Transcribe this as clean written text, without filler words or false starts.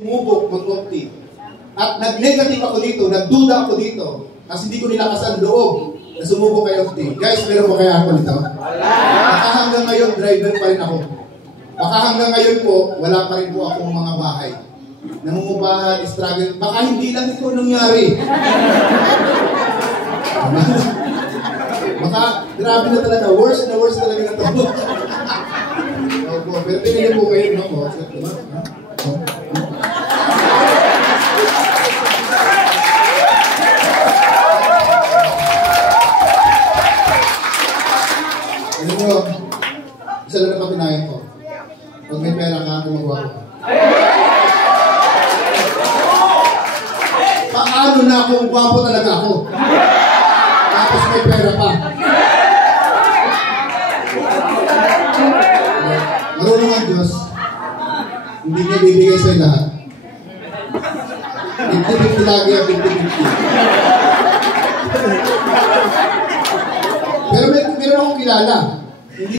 Sumubok mag-opti. At nag-negative ako dito, nagduda ako dito. Kasi hindi ko nilakasan loob na sumubok kay opti. Guys, meron mo kaya ako nito? Baka hanggang ngayon, driver pa rin ako. Baka hanggang ngayon po, wala pa rin po akong mga bahay. Nangungupahan, struggle. Baka hindi lang ito nangyari. Baka, grabe na talaga. Worse na worse talaga na ito. Pero tingnan po kayo, no? Ano nyo, isa lang na patunayan ko. Pag may pera ka, gumagawa ko. Paano na kung gwapo talaga ako? Tapos may pera pa. Marunong ang Diyos, hindi niya bibigay sa'yo lahat. 50-50 lagi ang 50-50. Pero meron akong kilala.